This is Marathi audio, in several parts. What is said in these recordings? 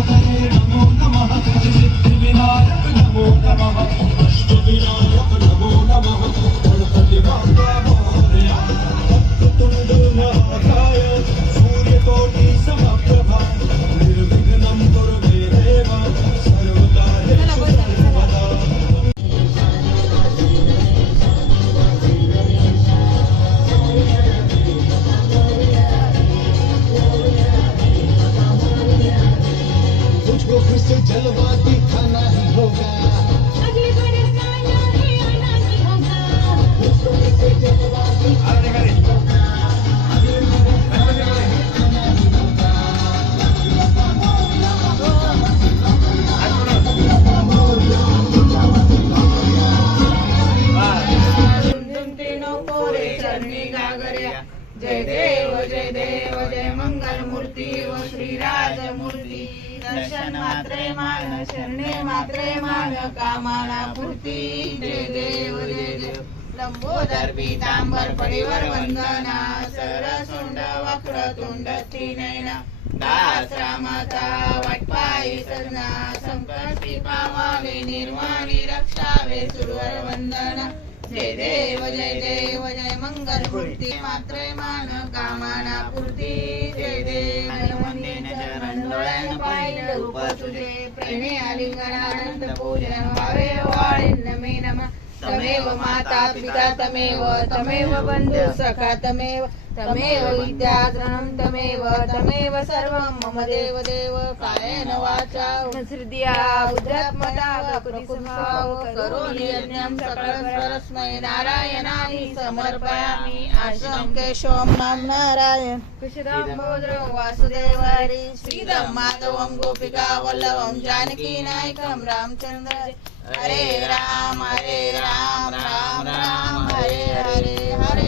Thank you. जय देव जय देव जय मंगल मूर्ती व श्रीराज मूर्ती दर्शन मात्रे मान शरणे मात्रे मान कामाला पूर्ती. जय देव जय देव. लंबोदर पीतांबर पडिवर वंदना. सरसुंड वक्र तुंड त्रिनयना वाटपाई सजना संकष्टी पावावे निर्वाणी रक्षावे सुरवर वंदना. जय देव जय देव जय मंगल मूर्ती मात्रे मान कामाना पूर्ती जय देव वंदे चरण पाहिलं रूप तुझे. प्रेमे आलिंगन आनंद पूजन भावे वाळीन मे नम. तमेव माता पिता तमेव तमेव बंधू सखा तमेव तमेव विद्याग्रहं तमेव तमेव सर्वं मम देव देव कायेन वाचा हृदया बुद्ध्यात्मता प्रकृतिस्वभाव करोमि यज्ञं सकलं परस्मै नारायणानि समर्पयामि आशं केशवं नाम नारायण। कृष्णदामोदर वासुदेव हरि श्रीदं माधवं गोपिका वल्लभं जानकी नायकं रामचंद्र हरे राम हरे राम राम राम हरे हरे हरे।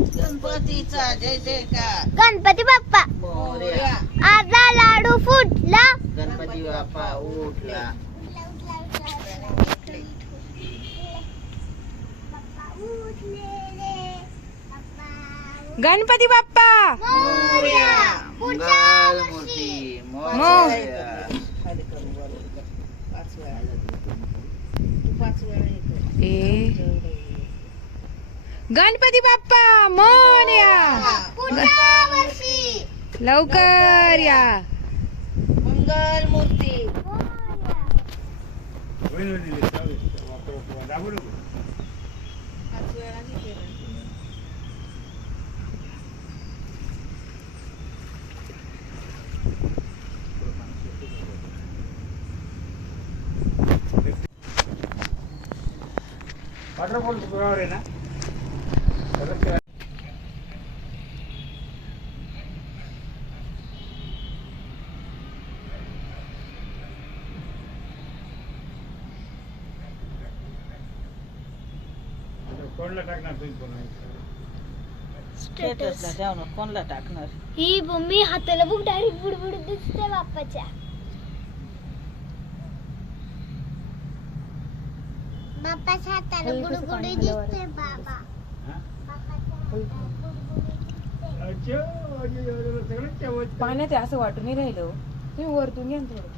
गणपतीचा जय जयकार. गणपती बाप्पा. मोरया. आजा लाडू फुटला. गणपती बाप्पा उठला. गणपती बाप्पा. मंगल मूर्ती. मोरया. ए. गणपती बाप्पा मोर्या पुढच्या वर्षी लवकर या मंगल मूर्ती स्टेटसला जाऊन कोणला टाकणार? ही मम्मी हाताला बुक डायरेक्ट बुडबुड दिसते बाप्पाच्या बाप्पाच्या हाताला बुडबुडी दिसते बाबा. पाण्यात आहे असं वाटून नाही राहिलं तुम्ही वरतून घ्या ना थोडं.